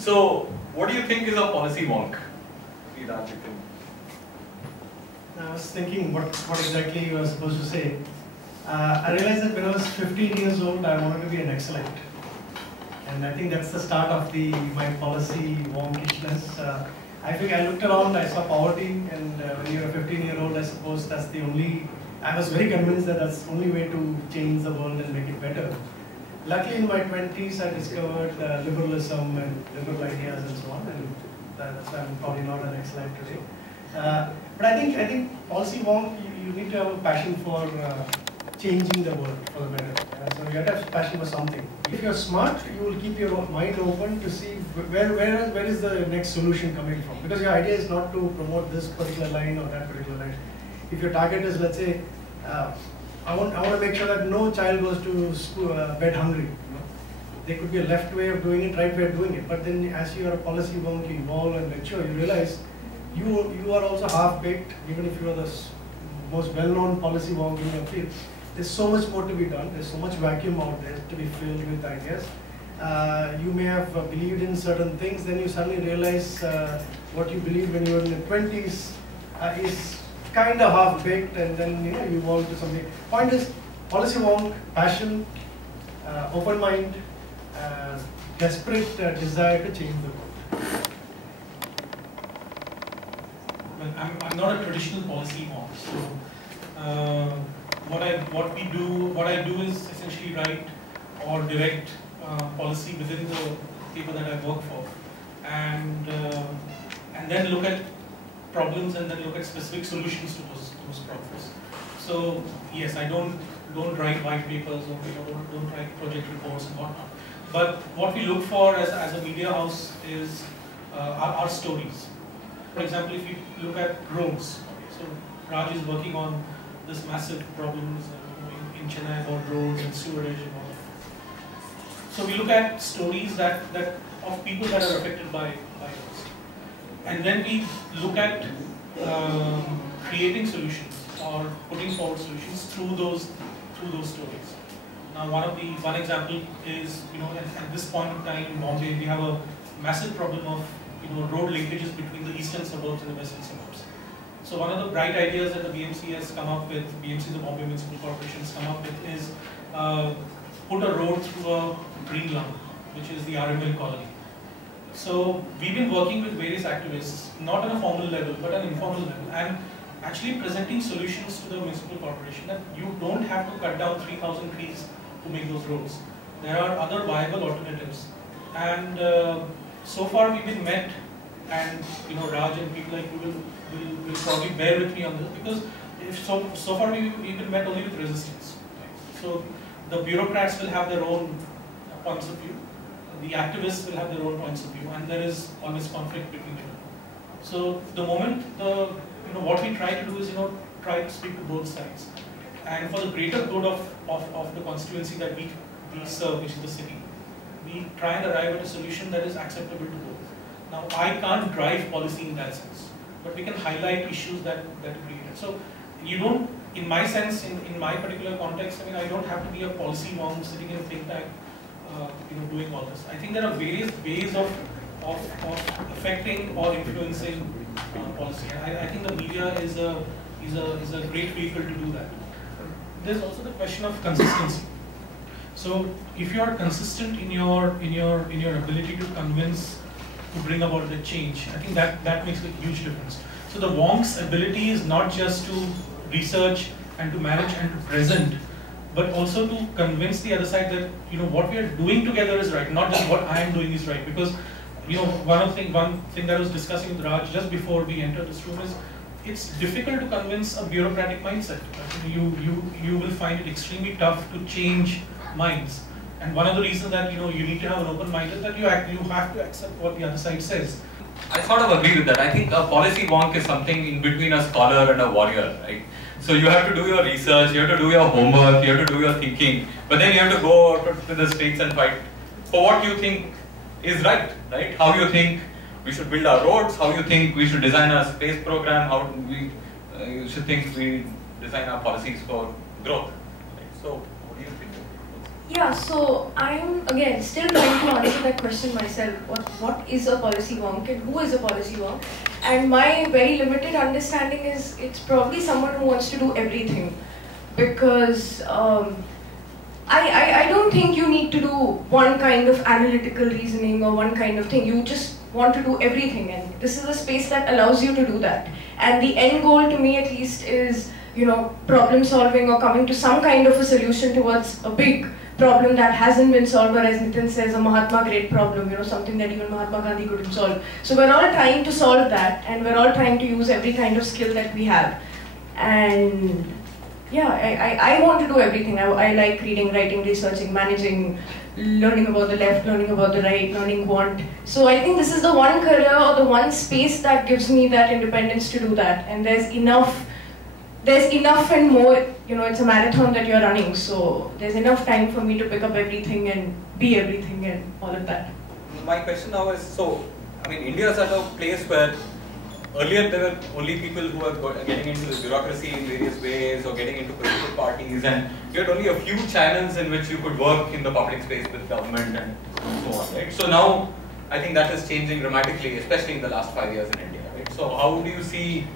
So, what do you think is a policy wonk? I was thinking what exactly you were supposed to say. I realized that when I was 15 years old, I wanted to be an excellent. And I think that's the start of my policy wonkishness. I think I looked around, I saw poverty, and when you're a 15-year-old, I suppose that's the only, I was very convinced that that's the only way to change the world and make it better. Luckily in my 20s, I discovered liberalism and liberal ideas and so on, and that's why I'm probably not an excellent today. But I think policy wonk, you need to have a passion for changing the world for the better. So you have to have passion for something. If you're smart, you will keep your mind open to see where is the next solution coming from. Because your idea is not to promote this particular line or that particular line. If your target is, let's say, I want to make sure that no child goes to school, bed hungry. You know? There could be a left way of doing it, right way of doing it. But then as you are a policy wonk, you evolve and mature, you realize you are also half-baked, even if you are the most well-known policy wonk in your field. There's so much more to be done. There's so much vacuum out there to be filled with ideas. You may have believed in certain things, then you suddenly realize what you believed when you were in the 20s is kind of half-baked, and then you evolve to something. Point is, policy wonk, passion, open mind, desperate desire to change the world. Well, I'm not a traditional policy wonk, so what I do is essentially write or direct policy within the people that I work for, and then look at problems and then look at specific solutions to those problems. So yes, I don't write white papers or don't write project reports and whatnot. But what we look for as a media house is our stories. For example, if you look at roads, so Raj is working on this massive problems in Chennai about roads and sewerage and all that. So we look at stories that of people that are affected by roads, and then we look at creating solutions or putting forward solutions through those stories. Now, one example is, at this point in time in Bombay, we have a massive problem of road linkages between the eastern suburbs and the western suburbs. So one of the bright ideas that the BMC has come up with, BMC, the Bombay Municipal Corporation, has come up with is put a road through a green lung, which is the RML colony. So we've been working with various activists, not on a formal level, but on an informal level, and actually presenting solutions to the municipal corporation that you don't have to cut down 3,000 trees to make those roads. There are other viable alternatives, and so far we've been met, and Raj and people like you will probably bear with me on this, because so far we've been met only with resistance. Right? So the bureaucrats will have their own points of view, the activists will have their own points of view, and there is always conflict between them. So the moment what we try to do is try to speak to both sides, and for the greater good of the constituency that we serve, which is the city, we try and arrive at a solution that is acceptable to both. Now, I can't drive policy in that sense, but we can highlight issues that are created. So you don't, in my sense, in my particular context, I don't have to be a policy wonk sitting in a think tank, doing all this. I think there are various ways of affecting or influencing policy. I think the media is a great vehicle to do that. There's also the question of consistency. So if you are consistent in your ability to convince, to bring about the change, I think that makes a huge difference. So the wonk's ability is not just to research and to manage and to present, but also to convince the other side that what we are doing together is right, not just what I am doing is right. Because one thing that I was discussing with Raj just before we entered this room is it's difficult to convince a bureaucratic mindset. You will find it extremely tough to change minds. And one of the reasons that you need to have an open mind is that you have to accept what the other side says. I sort of agree with that. I think a policy wonk is something in between a scholar and a warrior, right? So you have to do your research, you have to do your homework, you have to do your thinking, but then you have to go out to the streets and fight for what you think is right? How you think we should build our roads, how you think we should design our space program, how we you should think we design our policies for growth. Right? So what do you think? Yeah, so I'm again still trying to answer that question myself. What is a policy wonk and who is a policy wonk? And my very limited understanding is it's probably someone who wants to do everything. Because I don't think you need to do one kind of analytical reasoning or one kind of thing. You just want to do everything, and this is a space that allows you to do that. And the end goal to me at least is, you know, problem solving or coming to some kind of a solution towards a big problem that hasn't been solved, or as Nitin says, a Mahatma great problem, you know, something that even Mahatma Gandhi couldn't solve. So we're all trying to solve that, and we're all trying to use every kind of skill that we have. And yeah, I want to do everything. I like reading, writing, researching, managing, learning about the left, learning about the right, learning quant. So I think this is the one career or the one space that gives me that independence to do that. And there's enough and more, you know, it's a marathon that you're running. So there's enough time for me to pick up everything and be everything and all of that. My question now is, so, I mean, India is at a place where earlier there were only people who were getting into the bureaucracy in various ways or getting into political parties, and you had only a few channels in which you could work in the public space with government and so on, right? So now I think that is changing dramatically, especially in the last 5 years in India, right? So how do you see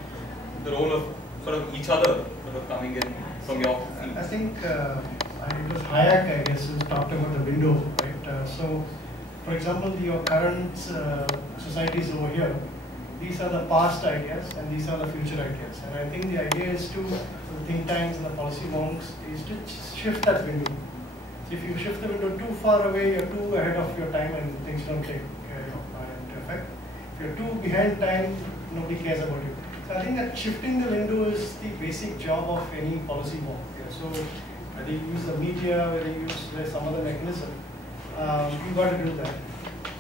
the role of sort of each other sort of coming in from your field? I think it was Hayek, I guess, who talked about the window, right? So, for example, your current societies over here, these are the past ideas and these are the future ideas. And I think the idea is to, the think tanks and the policy wonks, is to shift that window. So if you shift the window too far away, you're too ahead of your time and things don't take into effect. If you're too behind time, nobody cares about you. So I think that shifting the window is the basic job of any policy wonk. Yeah. So whether you use the media, whether you use some other mechanism, you've got to do that.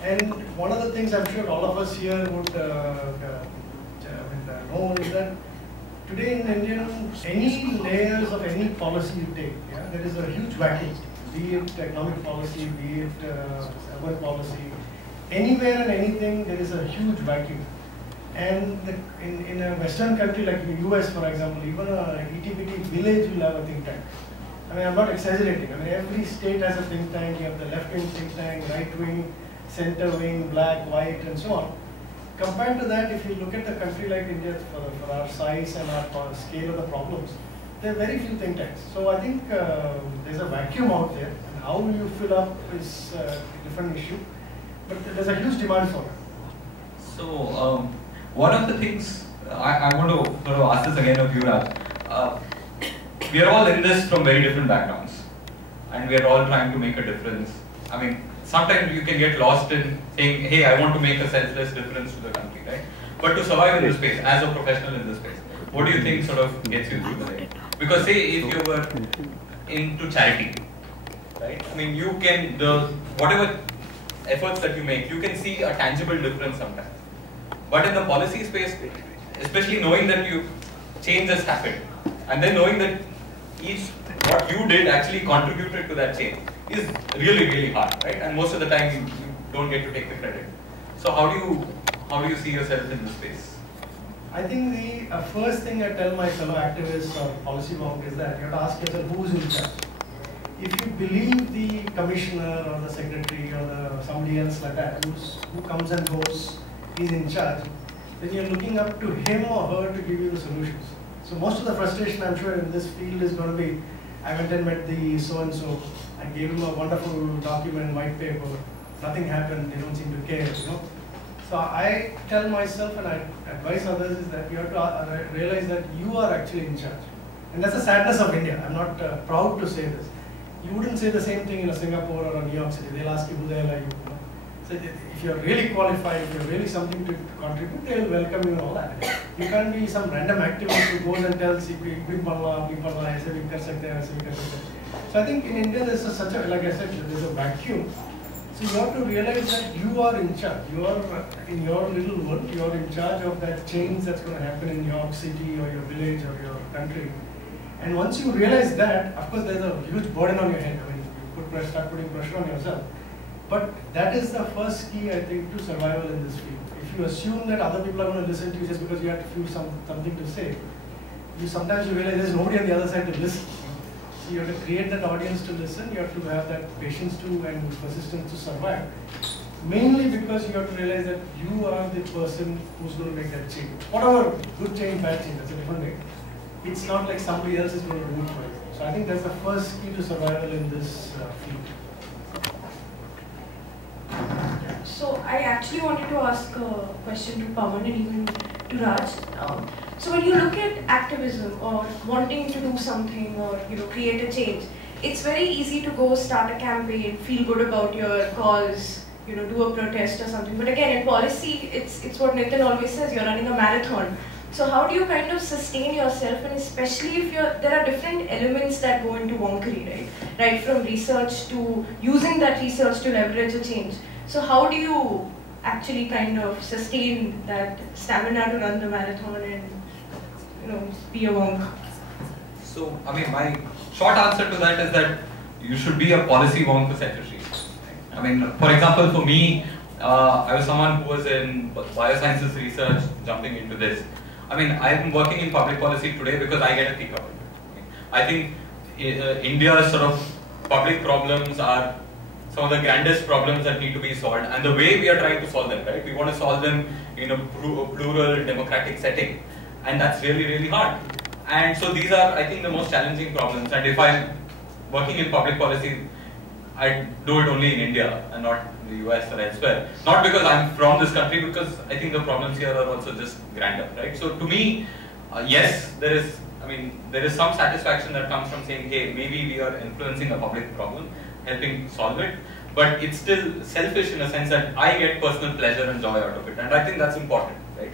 And one of the things I'm sure all of us here would know is that today in India, any layers of any policy you take, yeah, there is a huge vacuum. Be it economic policy, be it urban policy, anywhere and anything, there is a huge vacuum. And in a Western country like the US, for example, even a ETBT village will have a think tank. I mean, I'm not exaggerating. I mean, every state has a think tank. You have the left-wing think tank, right-wing, center wing, black, white, and so on. Compared to that, if you look at the country like India, for our size and our scale of the problems, there are very few think tanks. So I think there's a vacuum out there, and how you fill up is a different issue. But there's a huge demand for it. So one of the things I want to sort of ask this again of you, Raj. We are all in this from very different backgrounds, and we are all trying to make a difference. I mean, sometimes you can get lost in saying, hey, I want to make a selfless difference to the country, right? But to survive in this space, as a professional in this space, what do you think sort of gets you through the day? Because say if you were into charity, right? I mean, you can, whatever efforts that you make, you can see a tangible difference sometimes. But in the policy space, especially knowing that change has happened, and then knowing that what you did actually contributed to that change is really, really hard, right? And most of the time you don't get to take the credit. So how do you see yourself in this space? I think the first thing I tell my fellow activists or policy wonk is that you have to ask yourself who's in charge. If you believe the commissioner or the secretary or somebody else like that who comes and goes is in charge, then you're looking up to him or her to give you the solutions. So most of the frustration I'm sure in this field is going to be, I went and met the so-and-so, I gave him a wonderful document, white paper, nothing happened, they don't seem to care, you know. So I tell myself and I advise others is that you have to realize that you are actually in charge. And that's the sadness of India. I'm not proud to say this. You wouldn't say the same thing in a Singapore or a New York City. They'll ask you who the hell are you, you know? So if you're really qualified, if you're really something to contribute, they'll welcome you and all that. You can't be some random activist who goes and tells you, aise bhi kar sakte hain, aise bhi kar sakte hain. So I think in India there's such a, like I said, there's a vacuum. So you have to realize that you are in charge. You are in your little world, you are in charge of that change that's going to happen in your city or your village or your country. And once you realize that, of course there's a huge burden on your head. I mean, you start putting pressure on yourself. But that is the first key, I think, to survival in this field. If you assume that other people are going to listen to you just because you have something to say, sometimes you realize there's nobody on the other side to listen. So you have to create that audience to listen, you have to have that patience to and persistence to survive. Mainly because you have to realize that you are the person who's going to make that change. Whatever, good change, bad change, that's a different way. It's not like somebody else is going to do it for you. So I think that's the first key to survival in this field. So I actually wanted to ask a question to Pawan and even to Raj. So when you look at activism or wanting to do something or create a change, it's very easy to go start a campaign, feel good about your cause, do a protest or something. But again, in policy, it's what Nitin always says, you're running a marathon. So how do you kind of sustain yourself, and especially if there are different elements that go into wonkery, right? Right from research to using that research to leverage a change. So how do you actually kind of sustain that stamina to run the marathon and be a wonk? So, I mean, my short answer to that is that you should be a policy wonk for secretary. I mean, for example, for me, I was someone who was in biosciences research, jumping into this. I mean, I'm working in public policy today because I get a kick out of it. I think India's sort of public problems are some of the grandest problems that need to be solved, and the way we are trying to solve them, right? We want to solve them in a plural, democratic setting, and that's really, really hard. And so these are, I think, the most challenging problems. And if I'm working in public policy, I do it only in India and not in the US or elsewhere. Not because I'm from this country, because I think the problems here are also just grander, right? So to me, yes, there is some satisfaction that comes from saying, hey, maybe we are influencing a public problem, helping solve it, but it's still selfish in a sense that I get personal pleasure and joy out of it. And I think that's important, right?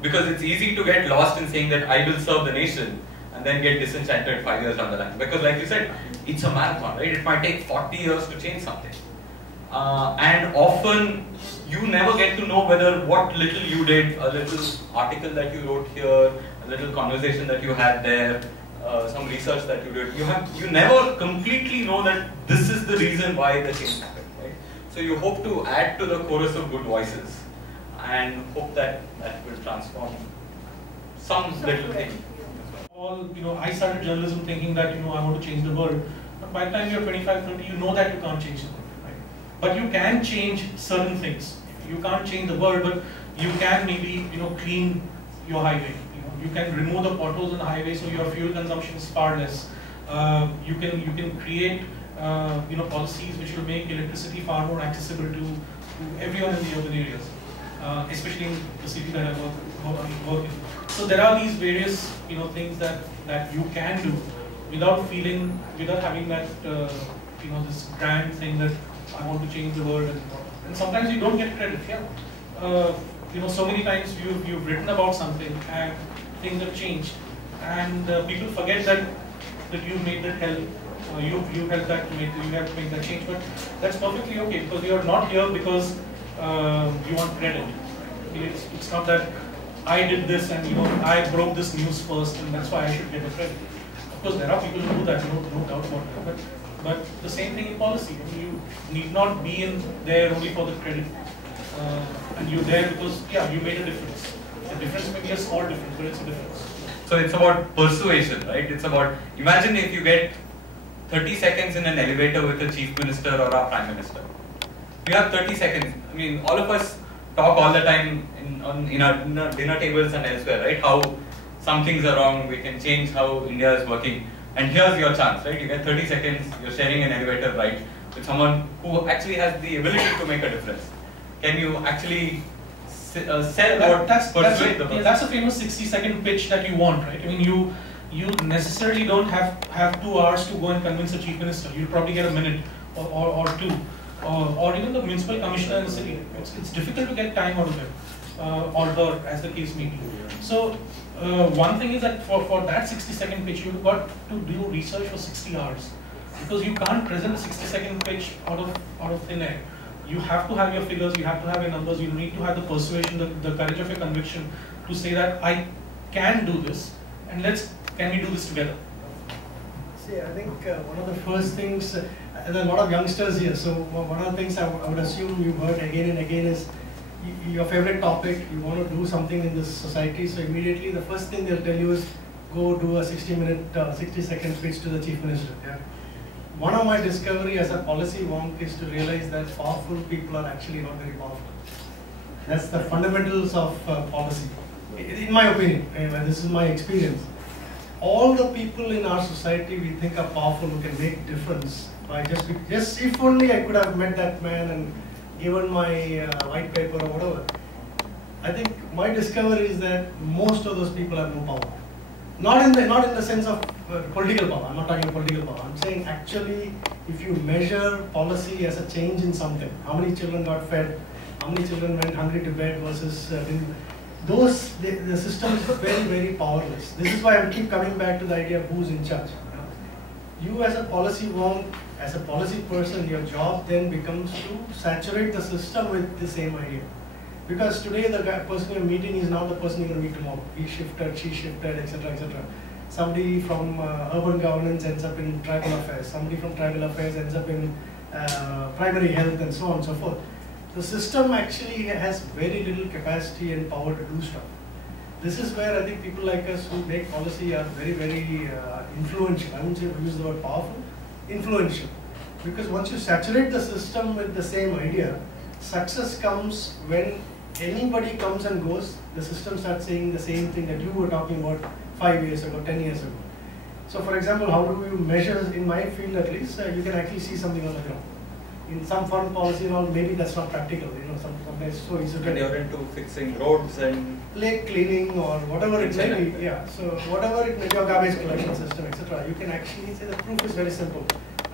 Because it's easy to get lost in saying that I will serve the nation and then get disenchanted 5 years down the line. Because like you said, it's a marathon, right? It might take 40 years to change something. And often you never get to know whether what little you did, a little article that you wrote here, a little conversation that you had there, some research that you did, you never completely know that this is the reason why the change happened, right? So you hope to add to the chorus of good voices and hope that will transform some little thing. I started journalism thinking that, I want to change the world. But by the time you're 25, 30, you know that you can't change the world, right? But you can change certain things. You can't change the world, but you can maybe, clean your highway. You can remove the potholes on the highway so your fuel consumption is far less. You can create, policies which will make electricity far more accessible to everyone in the urban areas, especially in the city that I work in. So there are these various, things that you can do without having that, this grand thing that I want to change the world, and sometimes you don't get credit. Yeah, so many times you've written about something and things have changed, and people forget that you made that help. You helped that you have to make that change, but that's perfectly okay because you are not here because you want credit. It's not that I did this and I broke this news first and that's why I should get the credit. Of course, there are people who do that, no doubt about it. But the same thing in policy. You need not be there only for the credit, and you're there because you made a difference. The difference may be a small difference, but it's a difference. So it's about persuasion, right? It's about, imagine if you get 30 seconds in an elevator with a chief minister or a prime minister. You have 30 seconds. I mean, all of us talk all the time in our dinner tables and elsewhere, right? How some things are wrong, we can change how India is working. And here's your chance, right? You get 30 seconds, you're sharing an elevator ride with someone who actually has the ability to make a difference. Can you actually sell persuade the person? That's a famous 60-second pitch that you want, right? I mean, you necessarily don't have 2 hours to go and convince a chief minister. You'll probably get a minute or two. Or even the municipal commissioner in the city. It's difficult to get time out of him or her, as the case may be. So one thing is that for that 60-second pitch, you've got to do research for 60 hours because you can't present a 60-second pitch out of thin air. You have to have your figures, you have to have your numbers, you need to have the persuasion, the courage of your conviction to say that I can do this and can we do this together? See, I think one of the first things, there are a lot of youngsters here, so one of the things I would assume you've heard again and again is your favorite topic, you want to do something in this society, so immediately the first thing they'll tell you is go do a 60-second speech to the chief minister. Yeah? One of my discovery as a policy wonk is to realize that powerful people are actually not very powerful. That's the fundamentals of policy, in my opinion. This is my experience. All the people in our society we think are powerful, who can make difference by just if only I could have met that man and given my white paper or whatever. I think my discovery is that most of those people have no power. Not in the sense of political power. I'm not talking about political power. I'm saying actually, if you measure policy as a change in something, how many children got fed, how many children went hungry to bed versus the system is very, very powerless. This is why I keep coming back to the idea of who's in charge. You as a policy wonk, as a policy person, your job then becomes to saturate the system with the same idea. Because today the person you're meeting is not the person you're going to meet tomorrow. He shifted, she shifted, etc., etc. Somebody from urban governance ends up in tribal affairs. Somebody from tribal affairs ends up in primary health and so on and so forth. The system actually has very little capacity and power to do stuff. This is where I think people like us who make policy are very, very influential. I wouldn't say use the word powerful, influential. Because once you saturate the system with the same idea, success comes when anybody comes and goes, the system starts saying the same thing that you were talking about 5 years ago, 10 years ago. So for example, how do you measure, in my field at least, you can actually see something on the ground. In some foreign policy and all, maybe that's not practical, sometimes so easy. And you're into fixing roads and lake cleaning or whatever it may be, yeah. So whatever it may be, your garbage collection system, etc. You can actually say the proof is very simple.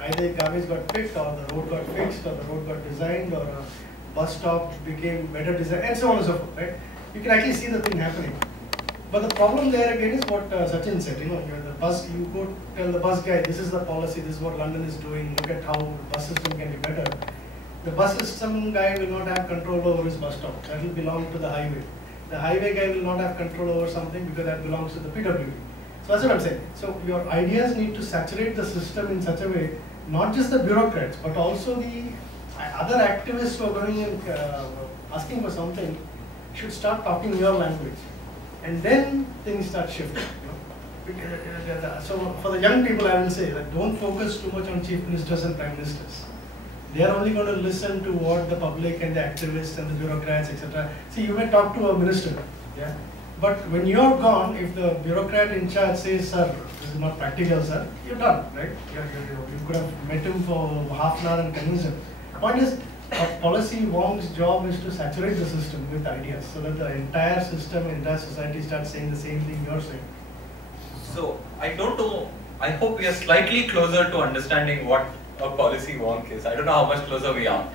Either garbage got picked, or the road got fixed, or the road got designed, or a bus stop became better designed, and so on and so forth, right? You can actually see the thing happening. But the problem there again is what Sachin said, the bus, you go tell the bus guy, this is the policy, this is what London is doing, look at how the bus system can be better. The bus system guy will not have control over his bus stop, that will belong to the highway. The highway guy will not have control over something because that belongs to the PWD. So that's what I'm saying. So your ideas need to saturate the system in such a way, not just the bureaucrats, but also the other activists who are going and asking for something should start talking your language. And then things start shifting. So for the young people, I will say that don't focus too much on chief ministers and prime ministers. They are only going to listen to what the public and the activists and the bureaucrats, etc. See, you may talk to a minister, yeah. But when you're gone, if the bureaucrat in charge says, "Sir, this is not practical, sir," you're done, right? You could have met him for half an hour and convinced him. Point is, a policy wonk's job is to saturate the system with ideas so that the entire system, entire society starts saying the same thing you're saying. So, I don't know, I hope we are slightly closer to understanding what a policy wonk is. I don't know how much closer we are.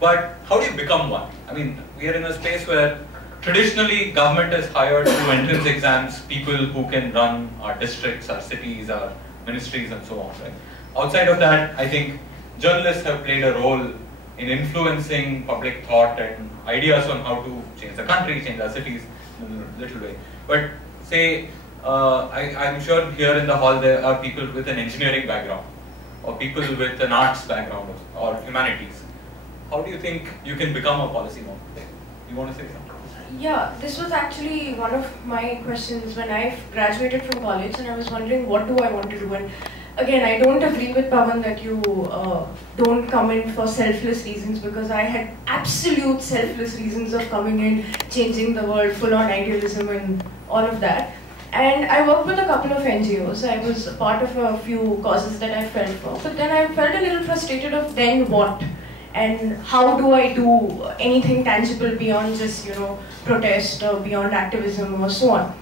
But how do you become one? I mean, we are in a space where traditionally government has hired through entrance exams people who can run our districts, our cities, our ministries and so on, right? Outside of that, I think journalists have played a role in influencing public thought and ideas on how to change the country, change our cities in a little way. But say, I'm sure here in the hall there are people with an engineering background or people with an arts background or humanities. How do you think you can become a policy wonk? You want to say something? Yeah, this was actually one of my questions when I graduated from college and I was wondering what do I want to do. And again, I don't agree with Pawan that you don't come in for selfless reasons, because I had absolute selfless reasons of coming in, changing the world, full on idealism and all of that. And I worked with a couple of NGOs. I was a part of a few causes that I felt for. But then I felt a little frustrated of then what? And how do I do anything tangible beyond just, protest or beyond activism or so on?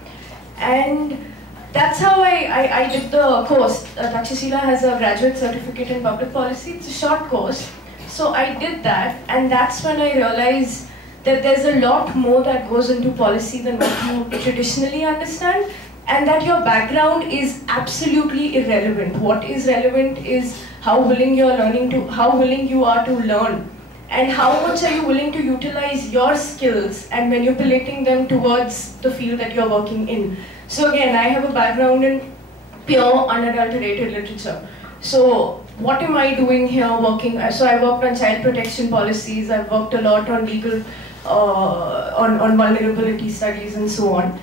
And that's how I did the course. Takshashila has a graduate certificate in public policy. It's a short course. So I did that, and that's when I realized that there's a lot more that goes into policy than what you traditionally understand, and that your background is absolutely irrelevant. What is relevant is how willing you are to learn, and how much are you willing to utilize your skills and manipulating them towards the field that you're working in. So again, I have a background in pure unadulterated literature. So what am I doing here working? So I worked on child protection policies, I've worked a lot on legal, on vulnerability studies and so on.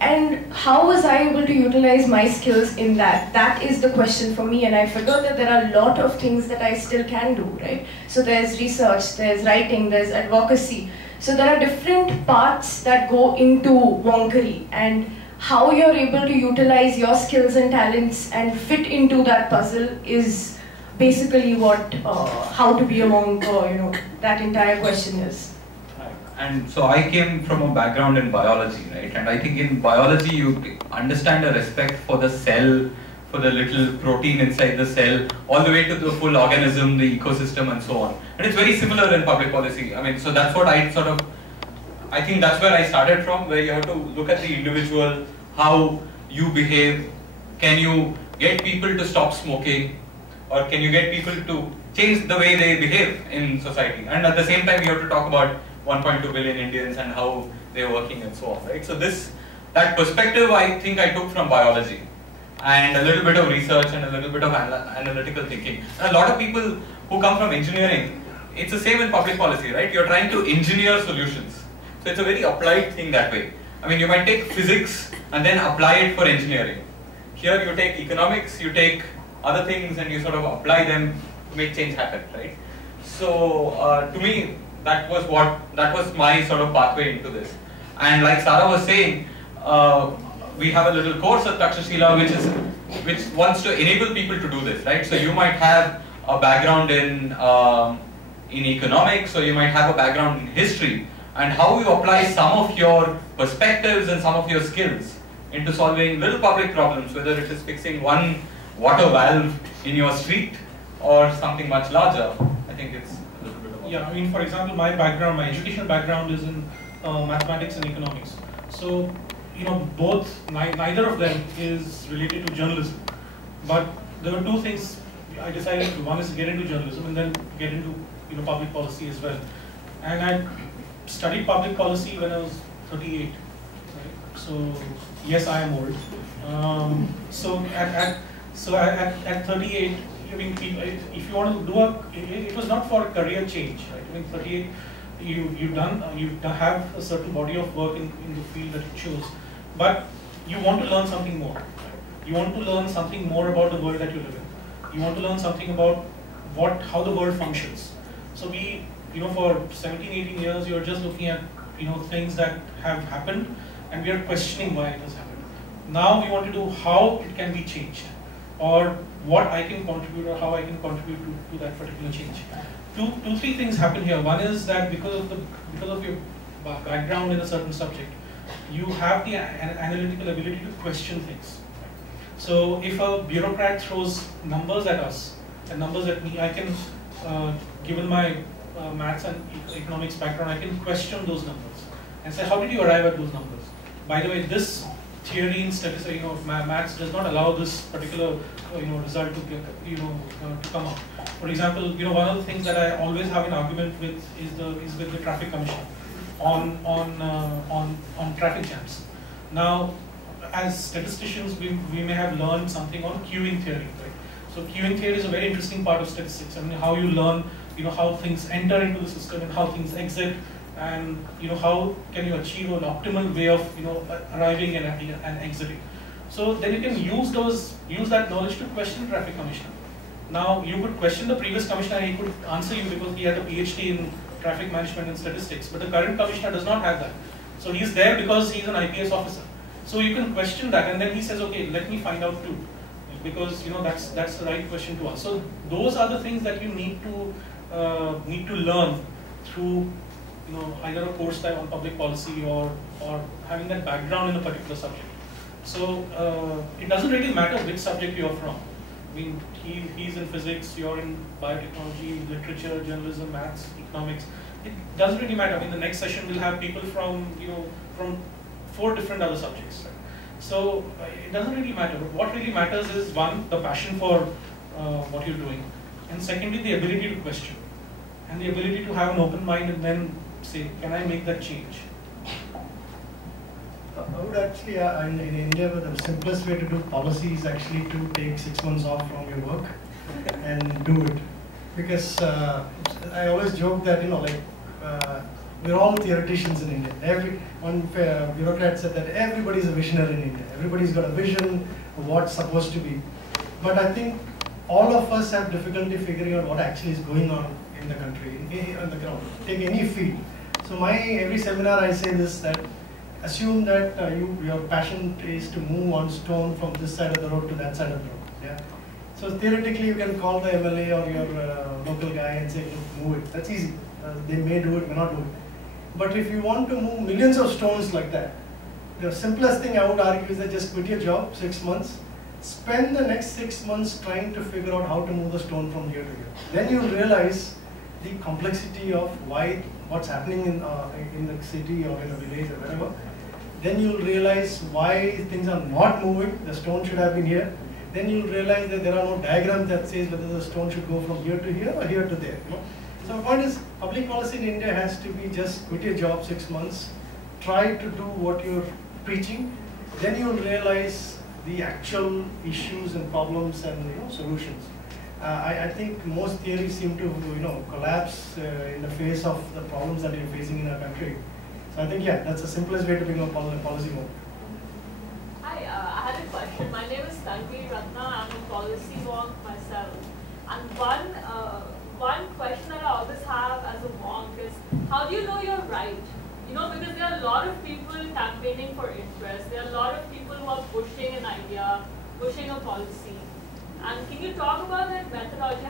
And how was I able to utilize my skills in that? That is the question for me, and I figured that there are a lot of things that I still can do, right? So there's research, there's writing, there's advocacy. So there are different parts that go into wonkery, and how you're able to utilize your skills and talents and fit into that puzzle is basically what, how to be a monk, or that entire question is. And so I came from a background in biology, right? And I think in biology you understand a respect for the cell, for the little protein inside the cell, all the way to the full organism, the ecosystem and so on. And it's very similar in public policy. I mean, so that's what I think that's where I started from, where you have to look at the individual, how you behave. Can you get people to stop smoking? Or can you get people to change the way they behave in society? And at the same time, you have to talk about 1.2 billion Indians and how they're working and so on, right? So that perspective I think I took from biology, and a little bit of research and a little bit of analytical thinking. And a lot of people who come from engineering, it's the same in public policy, right? You're trying to engineer solutions. So it's a very applied thing that way. I mean, you might take physics and then apply it for engineering. Here you take economics, you take other things and you sort of apply them to make change happen, right? So to me, that was my sort of pathway into this. And like Sara was saying, we have a little course at Takshashila which wants to enable people to do this, right? So you might have a background in economics, or you might have a background in history, and how you apply some of your perspectives and some of your skills into solving little public problems, whether it is fixing one water valve in your street or something much larger. I think it's a little bit of yeah, I mean, for example, my educational background is in mathematics and economics. So, neither of them is related to journalism. But there were two things I decided to. One is to get into journalism and then get into public policy as well. And I studied public policy when I was 38. Right? So yes, I am old. So at 38, I mean, if you want to do it was not for career change, right? I mean, 38, you have a certain body of work in the field that you chose, but you want to learn something more. Right? You want to learn something more about the world that you live in. You want to learn something about how the world functions. So for 17, 18 years, you're just looking at things that have happened, and we are questioning why it has happened. Now we want to do how it can be changed, or what I can contribute, or how I can contribute to that particular change. Three things happen here. One is that because of your background in a certain subject, you have the analytical ability to question things. So if a bureaucrat throws numbers at us and numbers at me, I can, given my maths and economics background, I can question those numbers and say, how did you arrive at those numbers? By the way, this theory in statistics, maths does not allow this particular result to come out. For example, one of the things that I always have an argument with is with the traffic commission on traffic jams. Now, as statisticians, we may have learned something on queuing theory, right? So queuing theory is a very interesting part of statistics. I mean, how you learn, how things enter into the system and how things exit, and how can you achieve an optimal way of arriving and exiting. So then you can use that knowledge to question traffic commissioner. Now you could question the previous commissioner and he could answer you because he had a PhD in traffic management and statistics, but the current commissioner does not have that. So he's there because he's an IPS officer. So you can question that, and then he says, okay, let me find out too, because that's the right question to ask. So those are the things that you need to learn through either a course type on public policy or having that background in a particular subject. So it doesn't really matter which subject you're from. I mean, he's in physics, you're in biotechnology, literature, journalism, maths, economics. It doesn't really matter. I mean, the next session will have people from 4 different other subjects. Right? So it doesn't really matter. But what really matters is, one, the passion for what you're doing, and secondly, the ability to question, and the ability to have an open mind and then say, can I make that change? I would actually, in India, the simplest way to do policy is actually to take 6 months off from your work and do it. Because I always joke that, we're all theoreticians in India. One bureaucrat said that everybody is a visionary in India. Everybody's got a vision of what's supposed to be. But I think all of us have difficulty figuring out what actually is going on in the country, on the ground. Take any field. So every seminar I say this, that assume that your passion is to move one stone from this side of the road to that side of the road. Yeah. So theoretically, you can call the MLA or your local guy and say, look, move it. That's easy. They may do it, may not do it. But if you want to move millions of stones like that, the simplest thing I would argue is that just quit your job 6 months, spend the next 6 months trying to figure out how to move the stone from here to here. Then you'll realize the complexity of what's happening in the city or in a village or wherever. Then you'll realize why things are not moving. The stone should have been here. Then you'll realize that there are no diagrams that says whether the stone should go from here to here or here to there. So the point is, public policy in India has to be just quit your job 6 months, try to do what you're preaching, then you'll realize the actual issues and problems and solutions. I think most theories seem to collapse in the face of the problems that we're facing in our country. So I think that's the simplest way to become a policy mode. Hi, I had a question. My name is Tanvi Ratna. I'm a policy wonk myself. And one question that I always have as a wonk is, how do you know you're right? Because there are a lot of people campaigning for interest. There are a lot of people who are pushing an idea, pushing a policy. And can you talk about that methodology?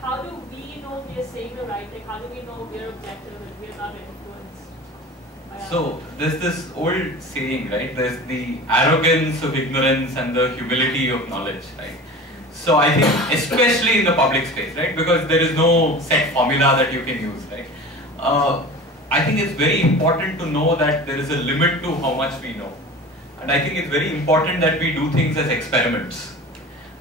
How do we know we are saying the right thing? How do we know we are objective and we are not influenced? So there's this old saying, right? There's the arrogance of ignorance and the humility of knowledge, right? So I think especially in the public space, right? Because there is no set formula that you can use, right? I think it's very important to know that there is a limit to how much we know. And I think it's very important that we do things as experiments.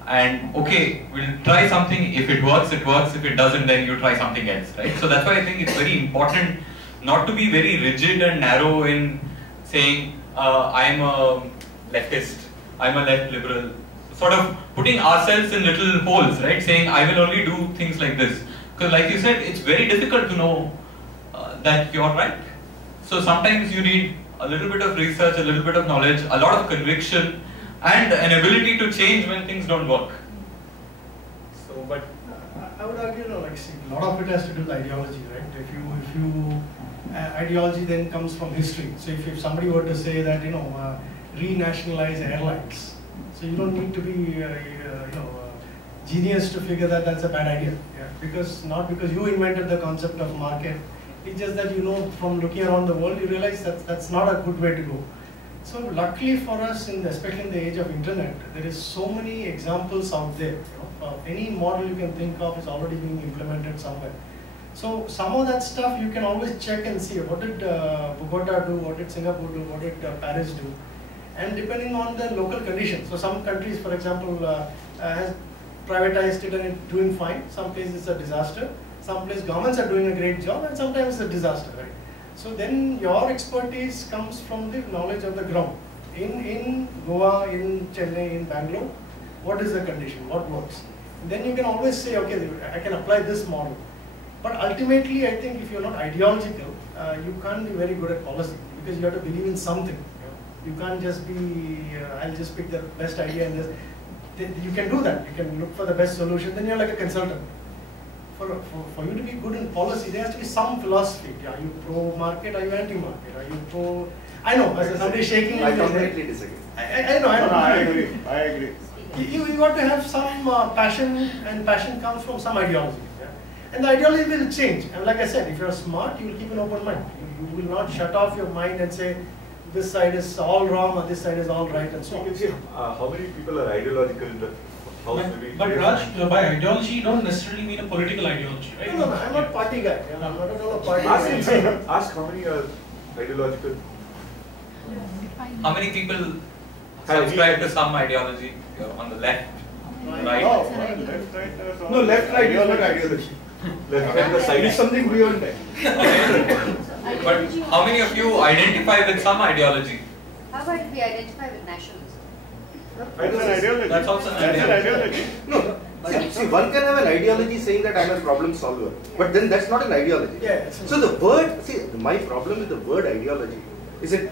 And okay, we'll try something. If it works, it works. If it doesn't, then you try something else, right? So that's why I think it's very important not to be very rigid and narrow in saying, I'm a leftist, I'm a left liberal. Sort of putting ourselves in little holes, right? Saying, I will only do things like this. Because like you said, it's very difficult to know that you're right. So sometimes you need a little bit of research, a little bit of knowledge, a lot of conviction, and an ability to change when things don't work. So, but I would argue, a lot of it has to do with ideology, right? If you ideology then comes from history. So if somebody were to say that renationalize airlines, so you don't need to be genius to figure that that's a bad idea. Yeah? Not because you invented the concept of market. It's just that from looking around the world, you realize that that's not a good way to go. So luckily for us, especially in the age of internet, there is so many examples out there. Any model you can think of is already being implemented somewhere. So some of that stuff you can always check and see what did Bogota do, what did Singapore do, what did Paris do, and depending on the local conditions. So some countries, for example, has privatized it and it's doing fine. Some places it's a disaster. Some places governments are doing a great job, and sometimes it's a disaster, right? So then your expertise comes from the knowledge of the ground. In Goa, in Chennai, in Bangalore, what is the condition? What works? And then you can always say, okay, I can apply this model. But ultimately, I think if you're not ideological, you can't be very good at policy because you have to believe in something. You can't just be, I'll just pick the best idea and just. You can do that. You can look for the best solution. Then you're like a consultant. For you to be good in policy, there has to be some philosophy. Are you pro-market? Are you anti-market? Are you pro? I know. Somebody shaking. I completely disagree. I know. No, I agree. You got to have some passion, and passion comes from some ideology. And the ideology will change. And like I said, if you're smart, you will keep an open mind. You will not shut off your mind and say, this side is all wrong or this side is all right and so on. You can see how many people are ideological in the house. But Raj, by ideology, you don't necessarily mean a political ideology, right? No, I'm not party guy. I'm not at all a party guy. Ask how many are ideological. how many people subscribe to some ideology on the left, right? No, left, right is not ideology. Left and the side It is something beyond that. But how many of you identify with some ideology? How about we identify with nationalism? That's an ideology. That's also an That's an ideology. ideology. No, See, one can have an ideology saying that I'm a problem solver, but then that's not an ideology. Yeah, so the word, see, my problem with the word ideology is it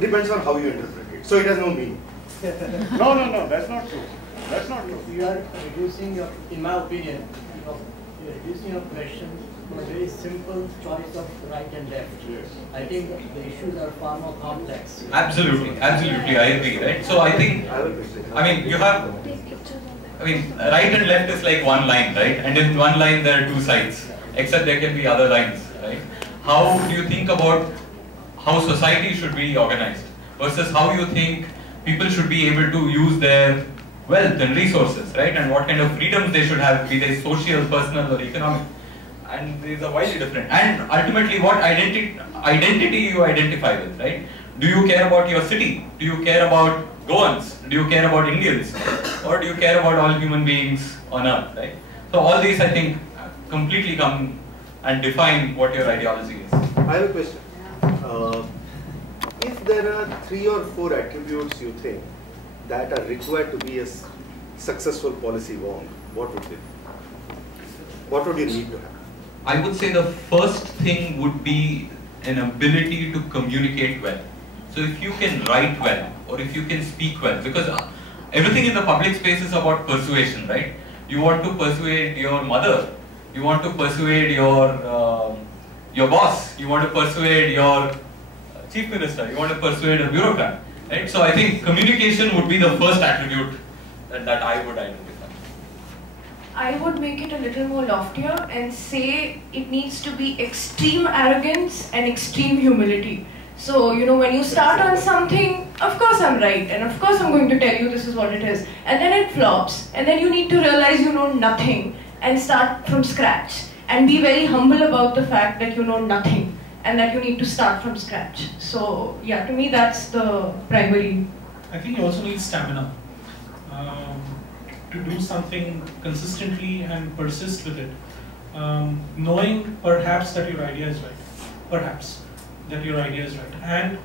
depends on how you interpret it. So it has no meaning. No, that's not true. That's not true. You are reducing your, in my opinion, you are reducing your question from a very simple choice of right and left. Yes. I think the issues are far more complex. Absolutely, absolutely, I agree, right? So I think, I mean, you have, I mean, right and left is like one line, right? And in one line there are two sides, except there can be other lines, right? How do you think about how society should be organized versus how you think people should be able to use their wealth and resources, right? And what kind of freedoms they should have, be they social, personal or economic. And these are widely different. And ultimately what identity you identify with, right? Do you care about your city? Do you care about Goans? Do you care about Indians? Or do you care about all human beings on earth, right? So all these, I think, completely come and define what your ideology is. I have a question. If there are 3 or 4 attributes you think that are required to be a successful policy wonk, what would they be? What would you need to have? I would say the first thing would be an ability to communicate well. So if you can write well, or if you can speak well, because everything in the public space is about persuasion, right? You want to persuade your mother, you want to persuade your boss, you want to persuade your chief minister, you want to persuade a bureaucrat, right? So I think communication would be the first attribute that I would identify. I would make it a little more loftier and say it needs to be extreme arrogance and extreme humility. So, you know, when you start on something, of course I'm right, and of course I'm going to tell you this is what it is. And then it flops, and then you need to realize you know nothing and start from scratch. And be very humble about the fact that you know nothing and that you need to start from scratch. So, yeah, to me that's the primary. I think you also need stamina to do something consistently and persist with it. Knowing perhaps that your idea is right, perhaps that your idea is right, and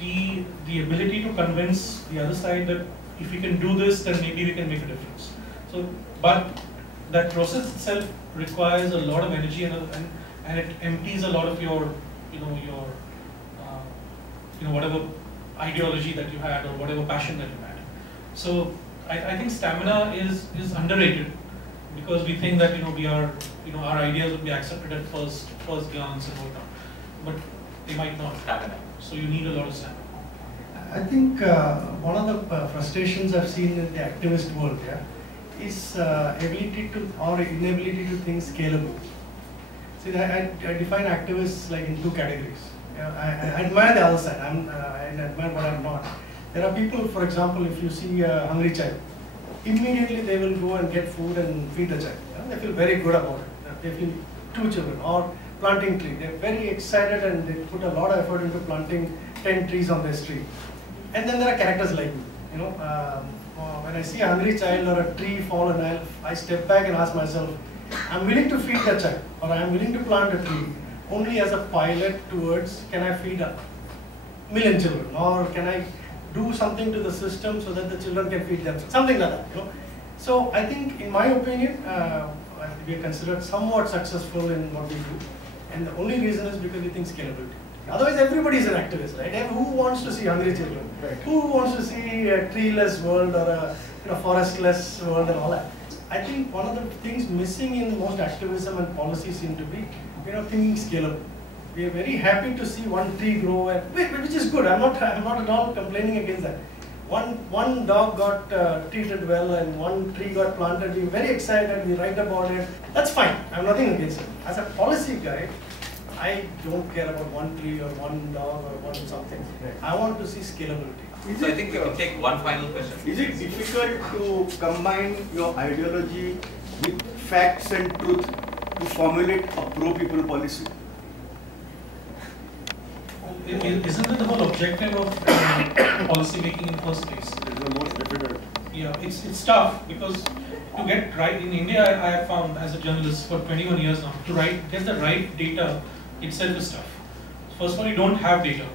the ability to convince the other side that if we can do this, then maybe we can make a difference. So, but that process itself requires a lot of energy and it empties a lot of your, whatever ideology that you had or whatever passion that you had. So I think stamina is underrated because we think that we are our ideas would be accepted at first glance and whatnot, but they might not. Stamina. So you need a lot of stamina. I think one of the frustrations I've seen in the activist world, is ability to or inability to think scalable. See, I define activists like in 2 categories. I admire the other side. I admire what I'm not. There are people, for example, if you see a hungry child, immediately they will go and get food and feed the child. They feel very good about it. They feel 2 children or planting tree. They're very excited and they put a lot of effort into planting 10 trees on their street. And then there are characters like me. When I see a hungry child or a tree fall and I step back and ask myself, I'm willing to feed the child or I'm willing to plant a tree only as a pilot towards can I feed 1,000,000 children or can I do something to the system so that the children can feed themselves, something like that. So I think, in my opinion, we are considered somewhat successful in what we do, and the only reason is because we think scalability. Otherwise, everybody is an activist, right? And who wants to see hungry children? Right. Who wants to see a treeless world or a forestless world and all that? I think one of the things missing in most activism and policy seem to be, thinking scalable. We are very happy to see one tree grow, which is good. I'm not at all complaining against that. One dog got treated well and one tree got planted. We're very excited. We write about it. That's fine. I'm nothing against it. As a policy guy, I don't care about one tree or one dog or one something. I want to see scalability. So I think we can take one final question. Is it difficult to combine your ideology with facts and truth to formulate a pro-people policy? Isn't it the whole objective of policy making in the first place? It's the most difficult. Yeah, it's tough because to get right in India, I have found as a journalist for 21 years now, to get the right data itself is tough. First of all, you don't have data,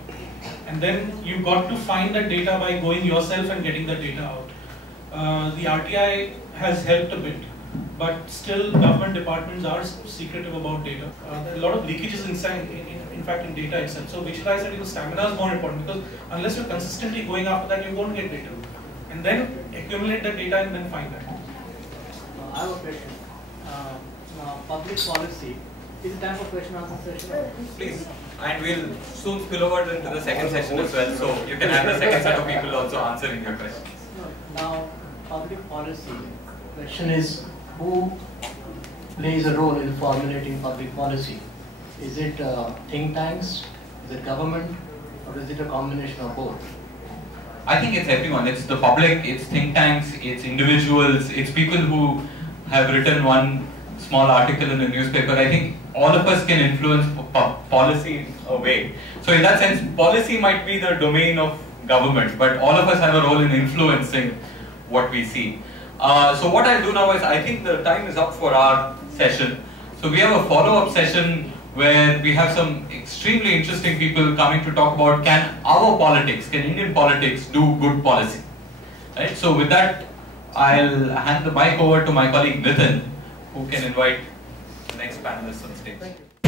and then you got to find that data by going yourself and getting that data out. The RTI has helped a bit, but still government departments are secretive about data. There are a lot of leakages in fact in data itself. So which is why I said stamina is more important, because unless you're consistently going after that, you won't get data. And then accumulate that data and then find that. I have a question. Public policy. Is it time for question answer session? Please. And we'll soon spill over into the second session as well, so you can have the second set of people also answering your questions. Now, public policy. Question is, who plays a role in formulating public policy? Is it think tanks? Is it government? Or is it a combination of both? I think it's everyone. It's the public, it's think tanks, it's individuals, it's people who have written one small article in a newspaper. I think all of us can influence policy in a way. So in that sense, policy might be the domain of government, but all of us have a role in influencing what we see. So what I'll do now is, I think the time is up for our session. So we have a follow-up session where we have some extremely interesting people coming to talk about, can our politics, can Indian politics do good policy? Right? So with that, I'll hand the mic over to my colleague Nitin, who can invite the next panelists on stage. Thank you.